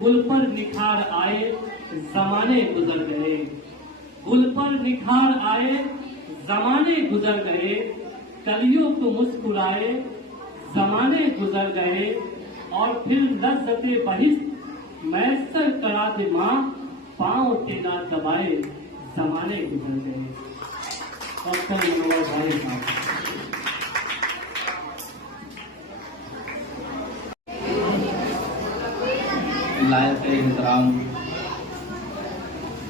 گل پر نکھار آئے زمانے گزر گئے، گل پر نکھار آئے زمانے گزر گئے، کلیوں کو مسکرائے زمانے گزر گئے، اور پھر لذت بہشت میسر کرا دے ماں، پاؤں کے نہ دبائے زمانے گزر گئے۔ ڈاکٹر منور بھائی صاحب۔ لائق احترام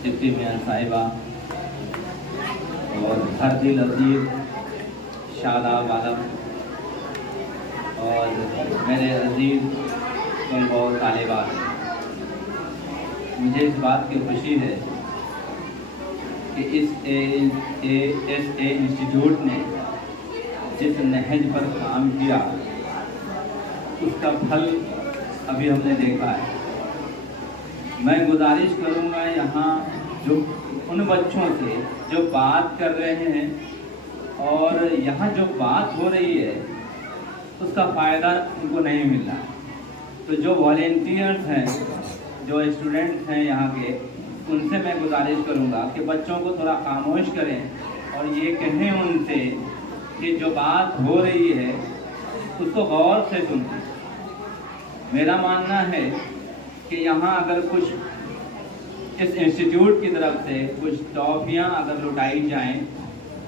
ڈپٹی میئر صاحبہ اور ہر دل عزیز شاداب عالم اور میرے عزیز طلباء و طالبات، مجھے اس بات کی خوشی ہے کہ اس انسٹیٹیوٹ نے جس نہج پر کام کیا اس کا پھل ابھی ہم نے دیکھا ہے۔ میں گزارش کروں گا یہاں جو ان بچوں سے جو بات کر رہے ہیں اور یہاں جو بات ہو رہی ہے اس کا فائدہ ان کو نہیں مل رہا، تو جو والنٹیئرز ہیں، جو اسٹوڈنٹس ہیں یہاں کے، ان سے میں گزارش کروں گا کہ بچوں کو تھوڑا خاموش کریں اور یہ کہیں ان سے کہ جو بات ہو رہی ہے اس کو غور سے سنیں۔ میرا ماننا ہے کہ یہاں اگر کچھ اس انسٹیٹیوٹ کی طرف سے کچھ ٹافیاں اگر لٹائی جائیں،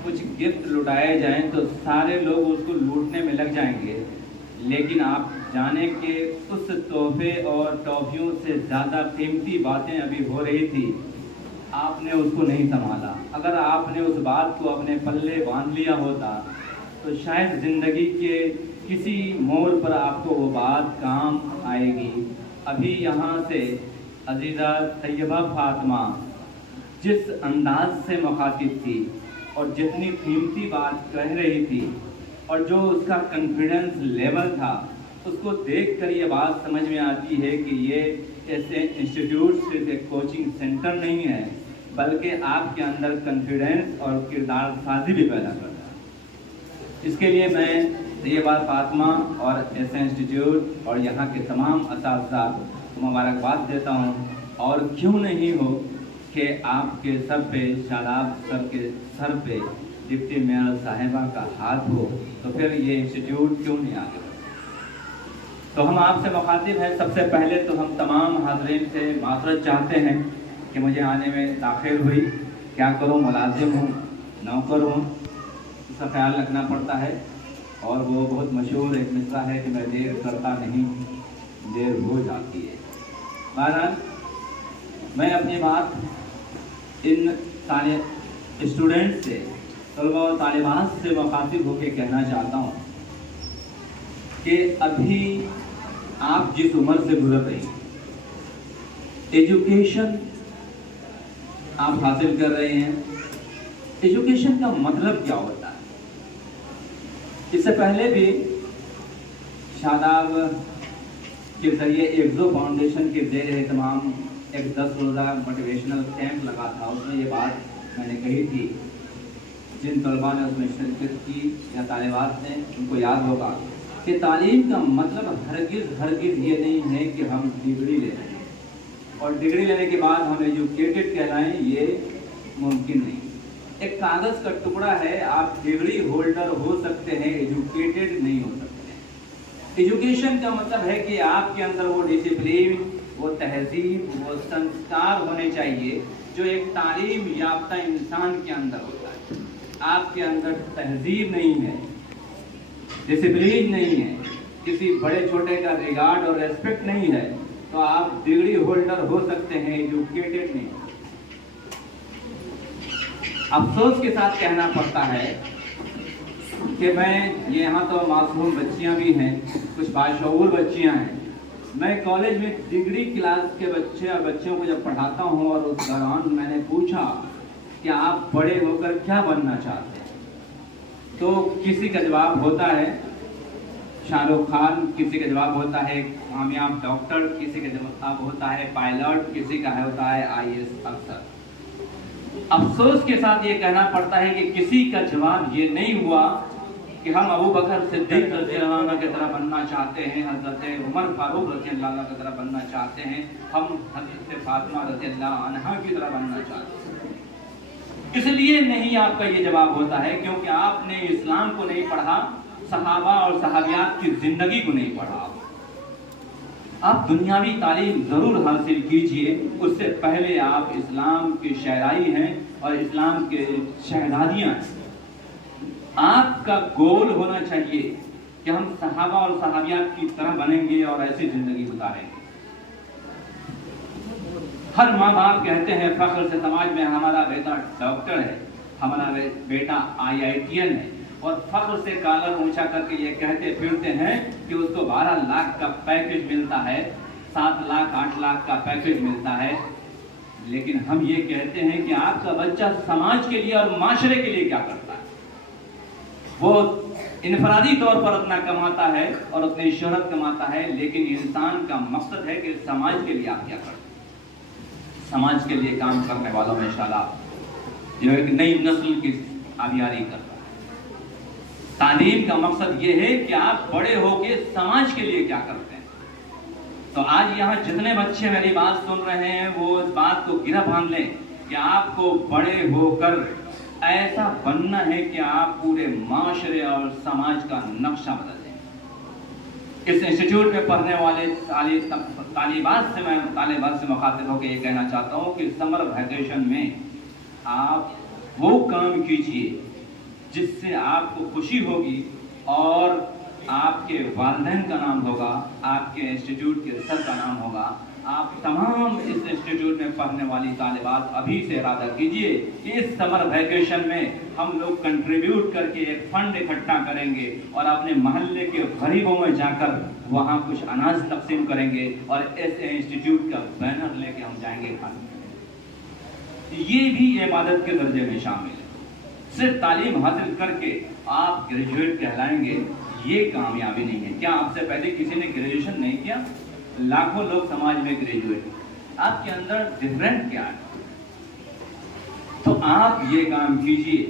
کچھ گفٹ لٹائے جائیں تو سارے لوگ اس کو لوٹنے میں لگ جائیں گے، لیکن آپ جانیں کہ اس تحفے اور ٹافیوں سے زیادہ قیمتی باتیں ابھی ہو رہی تھی، آپ نے اس کو نہیں سنبھالا۔ اگر آپ نے اس بات کو اپنے پلے باندھ لیا ہوتا تو شاید زندگی کے کسی موڑ پر آپ کو وہ بات کام آئے گی۔ ابھی یہاں سے عزیزہ طیبہ فاطمہ جس انداز سے مخاطب تھی اور جتنی قیمتی بات کہہ رہی تھی اور جو اس کا کانفیڈنس لیول تھا، اس کو دیکھ کر یہ بات سمجھ میں آتی ہے کہ یہ ایسے انسٹیٹیوٹ صرف ایک کوچنگ سینٹر نہیں ہے بلکہ آپ کے اندر کانفیڈنس اور کردار سازی بھی پیدا کرتا ہے۔ اس کے لیے میں طیبہ فاطمہ اور ایسے انسٹیٹیوٹ اور یہاں کے تمام اساتذہ کو مبارکباد دیتا ہوں، اور کیوں نہیں ہو کہ آپ کے سر پہ، شاداب سر کے سر پہ ڈپٹی میئر صاحبہ کا ہاتھ ہو تو پھر یہ انسٹیٹیوٹ کیوں نہیں آگے؟ تو ہم آپ سے مخاطب ہیں۔ سب سے پہلے تو ہم تمام حاضرین سے معذرت چاہتے ہیں کہ مجھے آنے میں تاخیر ہوئی، کیا کروں، ملازم ہوں، نوکر ہوں، اس کا خیال رکھنا پڑتا ہے، اور وہ بہت مشہور ایک مصرع ہے کہ میں دیر کرتا نہیں دیر ہو جاتی ہے۔ بہرحال میں اپنی بات ان سارے اسٹوڈنٹ سے، طلباء و طالبات سے مخاطب ہو کے کہنا چاہتا ہوں کہ ابھی آپ جس عمر سے گزر رہی ہیں، ایجوکیشن آپ حاصل کر رہے ہیں، ایجوکیشن کا مطلب کیا ہوتا ہے؟ اس سے پہلے بھی شاداب کے ذریعے ایکزو فاؤنڈیشن کے زیر اہتمام ایک 10 روزہ موٹیویشنل کیمپ لگا تھا، اس میں یہ بات میں نے کہی تھی، جن طلباء نے اس میں شرکت کی یا طالبات نے ان کو یاد ہوگا کہ تعلیم کا مطلب ہرگز یہ نہیں ہے کہ ہم ڈگری لے لیں اور ڈگری لینے کے بعد ہم ایجوکیٹڈ کہلائیں، یہ ممکن نہیں۔ ایک کاغذ کا ٹکڑا ہے، آپ ڈگری ہولڈر ہو سکتے ہیں، ایجوکیٹڈ نہیں ہو سکتے۔ ایجوکیشن کا مطلب ہے کہ آپ کے اندر وہ ڈسپلین، وہ تہذیب، وہ سنسکار ہونے چاہیے جو ایک تعلیم یافتہ انسان کے اندر ہوتا ہے۔ آپ کے اندر تہذیب نہیں ہے، ڈسپلین نہیں ہے، کسی بڑے چھوٹے کا ریگارڈ اور ریسپیکٹ نہیں ہے، تو آپ ڈگری ہولڈر ہو سکتے ہیں، ایجوکیٹڈ نہیں۔ افسوس کے ساتھ کہنا پڑتا ہے کہ میں یہاں تو معصوم بچیاں بھی ہیں، کچھ باشعور بچیاں ہیں، میں کالج میں ڈگری کلاس کے بچے اور بچوں کو جب پڑھاتا ہوں اور اس دوران میں نے پوچھا کہ آپ بڑے ہو کر کیا بننا چاہتے ہیں، تو کسی کا جواب ہوتا ہے شاہ رخ خان، کسی کا جواب ہوتا ہے کامیاب ڈاکٹر، کسی کا جواب ہوتا ہے پائلٹ، کسی کا ہوتا ہے IAS افسر۔ افسوس کے ساتھ یہ کہنا پڑتا ہے کہ کسی کا جواب یہ نہیں ہوا کہ ہم ابو بکر صدیق رضی اللہ عنہ کی طرح بننا چاہتے ہیں, حضرت عمر فاروق رضی اللہ عنہ کی طرح بننا چاہتے ہیں, ہم حضرت فاطمہ رضی اللہ عنہا کی طرح بننا چاہتے ہیں. اس لیے نہیں آپ کا یہ جواب ہوتا ہے کیونکہ آپ نے اسلام کو نہیں پڑھا, صحابہ اور صحابیات کی زندگی کو نہیں پڑھا. آپ دنیاوی تعلیم ضرور حاصل کیجئے, اس سے پہلے آپ اسلام کی شہرائی ہیں اور اسلام کے شہزادیاں ہیں. آپ کا گول ہونا چاہیے کہ ہم صحابہ اور صحابیات کی طرح بنیں گے اور ایسی زندگی گزاریں گے. ہر ماں باپ کہتے ہیں فخر سے سماج میں ہمارا بیٹا ڈاکٹر ہے, ہمارا بیٹا IITN ہے, اور فخر سے کالر اونچا کر کے یہ کہتے پھرتے ہیں کہ اس کو 12 لاکھ کا پیکیج ملتا ہے, 7 لاکھ 8 لاکھ کا پیکیج ملتا ہے. لیکن ہم یہ کہتے ہیں کہ آپ کا بچہ سماج کے لیے اور معاشرے کے لیے کیا کرتا ہے. وہ انفرادی طور پر اپنا کماتا ہے اور اپنی شہرت کماتا ہے, لیکن انسان کا مقصد ہے کہ سماج کے لیے آپ کیا کرتے ہیں. سماج کے لیے کام کرنے والوں میں انشاءاللہ جو ایک نئی نسل کی آبیاری کرتا ہے. تعلیم کا مقصد یہ ہے کہ آپ بڑے ہو کے سماج کے لیے کیا کرتے ہیں. تو آج یہاں جتنے بچے میری بات سن رہے ہیں وہ اس بات کو گرہ باندھ لیں کہ آپ کو بڑے ہو کر ایسا بننا ہے کہ آپ پورے معاشرے اور سماج کا نقشہ بدل دیں. اس انسٹیٹیوٹ میں پڑھنے والے طالبات سے مخاطب ہو کے یہ کہنا چاہتا ہوں کہ سمر ویکیشن میں آپ وہ کام کیجئے جس سے آپ کو خوشی ہوگی اور آپ کے والدین کا نام ہوگا, آپ کے انسٹیٹیوٹ کے سر کا نام ہوگا. آپ تمام اس انسٹیٹیوٹ میں پڑھنے والی طالبات ابھی سے ارادہ کیجئے کہ اس سمر ویکیشن میں ہم لوگ کنٹریبیوٹ کر کے ایک فنڈ اکٹھا کریں گے اور اپنے محلے کے غریبوں میں جا کر وہاں کچھ اناج تقسیم کریں گے اور اس انسٹیٹیوٹ کا بینر لے کے ہم جائیں گے کھانے. یہ بھی عبادت کے درجے میں شامل ہے. صرف تعلیم حاصل کر کے آپ گریجویٹ کہلائیں گے, یہ کامیابی نہیں ہے. کیا آپ سے پہلے کسی نے گریجویشن نہیں کیا؟ لاکھوں لوگ سماج میں گریجویٹ ہیں. آپ کے اندر ڈفرینٹ کیا ہے؟ تو آپ یہ کام کیجئے.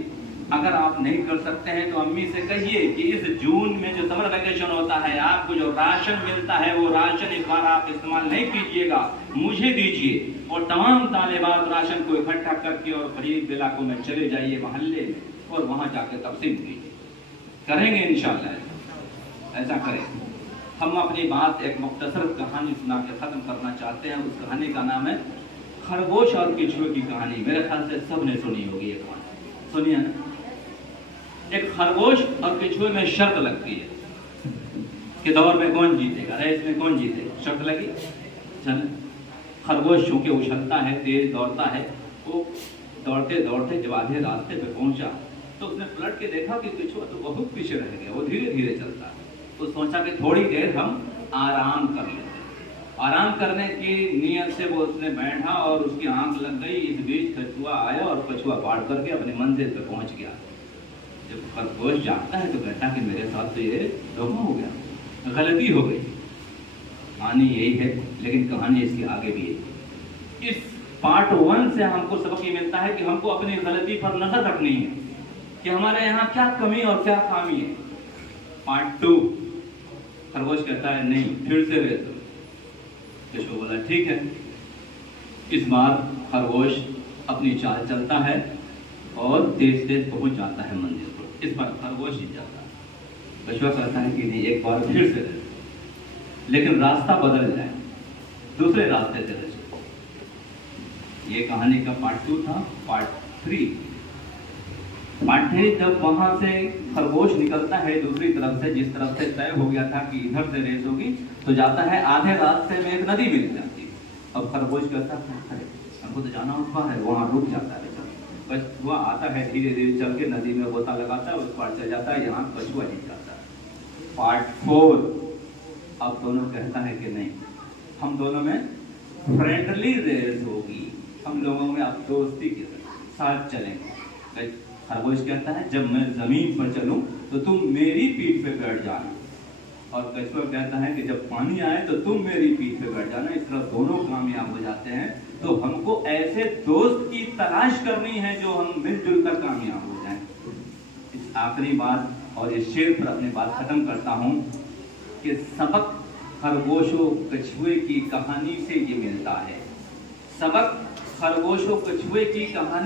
اگر آپ نہیں کر سکتے ہیں تو امی سے کہیے کہ اس جون میں جو سمر ویکیشن ہوتا ہے آپ کو جو راشن ملتا ہے وہ راشن اس بار آپ استعمال نہیں کیجئے گا, مجھے دیجئے, اور تمام طالبات راشن کو اکٹھا کر کے اور قریب علاقوں میں چلے جائیے محلے میں اور وہاں جا کے تقسیم کیجیے. کریں گے انشاءاللہ, ایسا کریں. ہم اپنی بات ایک مختصر کہانی سنا کے ختم کرنا چاہتے ہیں. اس کہانی کا نام ہے خرگوش اور کچھوے کی کہانی. میرے خیال سے سب نے سنی ہوگی یہ کہانی, سنی ہے نا. ایک خرگوش اور کچھوے میں شرط لگتی ہے کہ دور میں کون جیتے گا, ریس میں کون جیتے گا. شرط لگی, چل خرگوش چونکہ اچھلتا ہے, تیز دوڑتا ہے, وہ دوڑتے دوڑتے جب آدھے راستے پہ پہنچا تو اس نے پلٹ کے دیکھا کہ کچھوا تو بہت پیچھے رہ گیا, وہ دھیرے دھیرے چلتا ہے. تو سوچا کہ تھوڑی دیر ہم آرام کر لیں. آرام کرنے کی نیت سے وہ اس نے بیٹھا اور اس کی آنکھ لگ گئی. اس بیچ کچھوا آیا اور کچھوا پاڑ کر کے اپنی منزل پہ پہنچ گیا. جب خرگوش جاگتا ہے تو کہتا کہ میرے ساتھ تو یہ دھوکا ہو گیا, غلطی ہو گئی. کہانی یہی ہے, لیکن کہانی اس کی آگے بھی ہے. اس پارٹ 1 سے ہم کو سبق یہ ملتا ہے کہ ہم کو اپنی غلطی پر نظر رکھنی ہے کہ ہمارے یہاں کیا کمی اور کیا خامی ہے. پارٹ 2 خرگوش کہتا ہے نہیں, پھر سے ریس ہو. کچھوا بولا ٹھیک ہے. اس بار خرگوش اپنی چال چلتا ہے اور تیز تیز پہنچ جاتا ہے منزل پر. اس بار خرگوش جیت جاتا ہے. کچھوا کہتا ہے کہ نہیں, ایک بار پھر سے ریس, لیکن راستہ بدل جائے, دوسرے راستے سے ریس. یہ کہانی کا پارٹ 2 تھا. پارٹ 3 جب وہاں سے خرگوش نکلتا ہے دوسری طرف سے, جس طرف سے طے ہو گیا تھا کہ ادھر سے ریس ہوگی, تو جاتا ہے آدھے راستے میں ایک ندی مل جاتی ہے. اب خرگوش کہتا ہے ہم کو تو جانا ہوتا ہے, وہاں رک جاتا ہے. بس وہ آتا ہے دھیرے دھیرے چل کے ندی میں غوطہ لگاتا ہے, اس پار چل جاتا ہے. یہاں کچھوا جیت جاتا ہے. پارٹ 4 اب دونوں کہتا ہے کہ نہیں, ہم دونوں میں فرینڈلی ریس ہوگی, ہم لوگوں میں اب دوستی کے ساتھ چلیں گے. خرگوش کہتا ہے جب میں زمین پر چلوں تو تم میری پیٹھ پہ بیٹھ جانا, اور کچھوا کہتا ہے کہ جب پانی آئے تو تم میری پیٹھ پہ بیٹھ جانا. اس طرح دونوں کامیاب ہو جاتے ہیں. تو ہم کو ایسے دوست کی تلاش کرنی ہے جو ہم مل جل کر کامیاب ہو جائیں. اس آخری بات اور اس شعر پر اپنی بات ختم کرتا ہوں کہ سبق خرگوش و کچھوے کی کہانی سے یہ ملتا ہے، سبق خرگوش و کچھوے کی کہانی